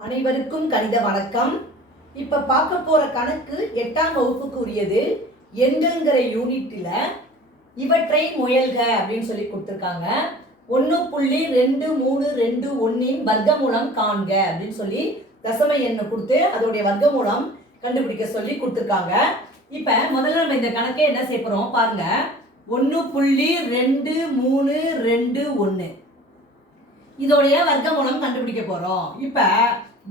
அனைவருக்கும் கணித வணக்கம். இப்ப பார்க்க போற கணக்கு எட்டாம் வகுப்புக்கு உரியது எண்கள்ங்கிற யூனிட்ல இவற்றை முயல்க அப்படின்னு சொல்லி கொடுத்துருக்காங்க. ஒன்று புள்ளி ரெண்டு மூணு ரெண்டு ஒன்னின் வர்க்கமூலம் காண்க அப்படின்னு சொல்லி தசம எண்ணை கொடுத்து அதோடைய வர்க்கமூலம் கண்டுபிடிக்க சொல்லி கொடுத்துருக்காங்க. இப்ப முதல்ல நம்ம இந்த கணக்கை என்ன செய்ய போறோம் பாருங்க. ஒன்று புள்ளி ரெண்டு மூணு ரெண்டு ஒன்று இதோடைய வர்க்க மூலம் கண்டுபிடிக்க போறோம். இப்ப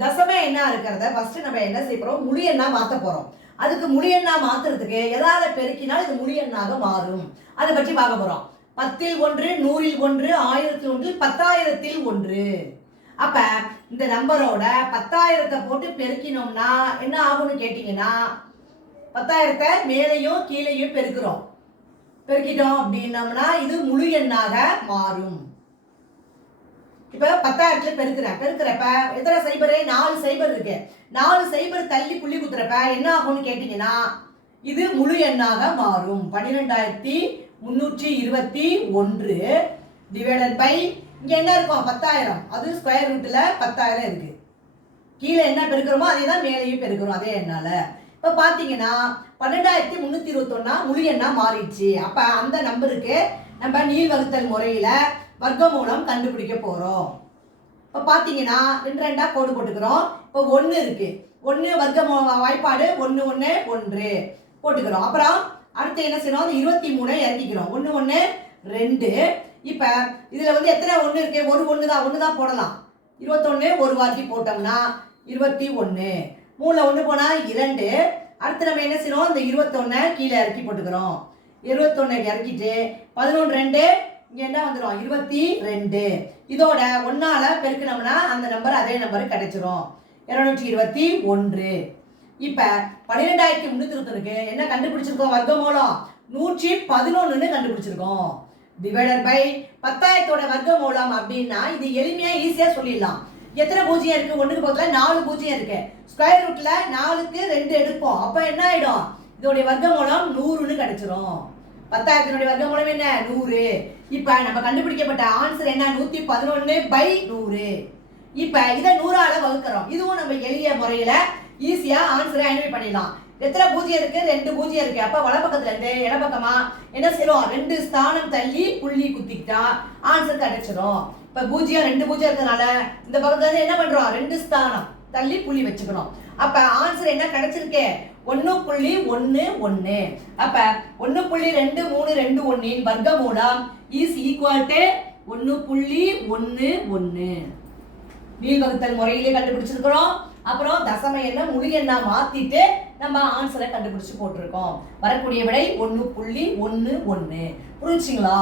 தசம எண்ணா இருக்கிறத ஃபர்ஸ்ட் நம்ம என்ன செய்ய போறோம்? முழு எண்ணா மாத்த போறோம். அதுக்கு முழு எண்ணா மாத்துறதுக்கு எதாவது பெருக்கினால் இது முழு எண்ணாக மாறும். அதை பற்றி பார்க்க போறோம். பத்தில் ஒன்று நூறில் ஒன்று ஆயிரத்தில் ஒன்று பத்தாயிரத்தில் ஒன்று. அப்ப இந்த நம்பரோட பத்தாயிரத்தை போட்டு பெருக்கினோம்னா என்ன ஆகும்னு கேட்டீங்கன்னா பத்தாயிரத்தை மேலேயும் கீழேயும் பெருக்கிறோம். பெருக்கிட்டோம் அப்படின்னோம்னா இது முழு எண்ணாக மாறும். இப்போ பத்தாயிரத்துல பெருக்கிறேன் பெருக்கிறப்ப எத்தனை சைபரு நாலு சைபர் இருக்கு. நாலு சைபர் தள்ளி புள்ளி குத்துறப்ப என்ன ஆகும்னு கேட்டீங்கன்னா இது முழு எண்ணாக மாறும். பன்னிரெண்டாயிரத்தி முன்னூற்றி இருபத்தி ஒன்று டிவைடட் பை இங்கே என்ன இருக்கும்? பத்தாயிரம். அது ஸ்கொயர் ரூட்டில் பத்தாயிரம் இருக்கு. கீழே என்ன பெருக்கிறோமோ அதே தான் மேலேயும் பெருக்கிறோம் அதே எண்ணால். இப்போ பார்த்தீங்கன்னா பன்னெண்டாயிரத்தி முந்நூற்றி இருபத்தொன்னா முழு எண்ணாக மாறிடுச்சு. அப்போ அந்த நம்பருக்கு நம்ம நீள் வகுத்தல் முறையில வர்க்கமூலம் கண்டுபிடிக்க போகிறோம் இப்போ பார்த்தீங்கன்னா ரெண்டு ரெண்டாக கோடு போட்டுக்கிறோம். இப்போ ஒன்று இருக்குது ஒன்று வர்க்க வாய்ப்பாடு ஒன்று ஒன்று ஒன்று போட்டுக்கிறோம். அப்புறம் அடுத்து என்ன செய்யணும்? அந்த இருபத்தி மூணை இறக்கிக்கிறோம். ஒன்று ஒன்று ரெண்டு. இப்போ இதில் வந்து எத்தனை ஒன்று இருக்கு? ஒரு ஒன்று தான் ஒன்று தான் போடலாம். இருபத்தொன்று ஒரு வாக்கி போட்டோம்னா இருபத்தி ஒன்று மூணில் ஒன்று போனால் இரண்டு. அடுத்து நம்ம என்ன செய்யணும்? இந்த இருபத்தொன்னை கீழே இறக்கி போட்டுக்கிறோம். இருபத்தொன்னை இறக்கிட்டு பதினொன்று ரெண்டு இங்கே என்ன வந்துடும் இருபத்தி ரெண்டு. இதோட ஒன்றால் பெருக்கினோம்னா அந்த நம்பர் அதே நம்பர் கிடைச்சிரும். இருநூற்றி இருபத்தி ஒன்று. இப்போ பன்னிரெண்டாயிரத்தி முந்நூற்றி இருபத்தொன்னுக்கு என்ன கண்டுபிடிச்சிருக்கோம்? வர்க்கமூலம் நூற்றி பதினொன்றுன்னு கண்டுபிடிச்சிருக்கோம். டிவைடட் பை பத்தாயிரத்தோட வர்க்கமூலம் அப்படின்னா இது எளிமையாக ஈஸியாக சொல்லிடலாம். எத்தனை பூஜ்ஜியம் இருக்குது ஒன்றுக்கு பக்கத்தில் நாலு பூஜ்ஜியம் இருக்குது ஸ்கொயர் ரூட்டில் நாலுக்கு ரெண்டு எடுப்போம். அப்போ என்ன ஆகிடும் இதோடைய வர்க்கமூலம் நூறுன்னு கிடைச்சிரும். பத்தாயிரத்தினுடைய வர்க்கமூலம் என்ன? நூறு. இப்ப நம்ம கண்டுபிடிக்கப்பட்ட ஆன்சர் என்ன? நூத்தி பதினொன்னு பை நூறு. இப்ப இதை நூறால வகுக்கிறோம். இதுவும் நம்ம எளிய முறையில ஈஸியா ஆன்சரை ஐடென்டிஃபை பண்ணிடலாம். எத்தனை பூஜ்ஜியம் இருக்கு? ரெண்டு பூஜ்ஜியம் இருக்கு. அப்ப வலப்பக்கத்துல இருந்து இடப்பக்கமா என்ன செய்வோம் ரெண்டு ஸ்தானம் தள்ளி புள்ளி குத்திக்கிட்டா ஆன்சர் கிடைச்சிரும். இப்ப பூஜ்ஜியம் ரெண்டு பூஜ்ஜியம் இருக்கிறதுனால இந்த பக்கத்துல இருந்து என்ன பண்றோம்? ரெண்டு ஸ்தானம் தள்ளி புள்ளி வச்சுக்கணும். அப்ப ஆன்சர் என்ன கிடைச்சிருக்கு? ஒன்னு புள்ளி ஒன்னு ஒன்னு அப்ப ஒன்னு புள்ளி ரெண்டு மூணு ரெண்டு ஒன்னின் வர்க்கமூலம் இஸ் ஈக்குவல் டு ஒன்னு புள்ளி ஒன்னு ஒன்னு நீள் வகுத்தல் முறையிலே கண்டுபிடிச்சிருக்கிறோம். அப்புறம் தசம எண்ணை முழு எண்ணா மாத்திட்டு நம்ம ஆன்சரை கண்டுபிடிச்சு போட்டிருக்கோம். வரக்கூடிய விடை ஒன்னு புள்ளி ஒன்னு ஒன்னு புரிஞ்சுங்களா?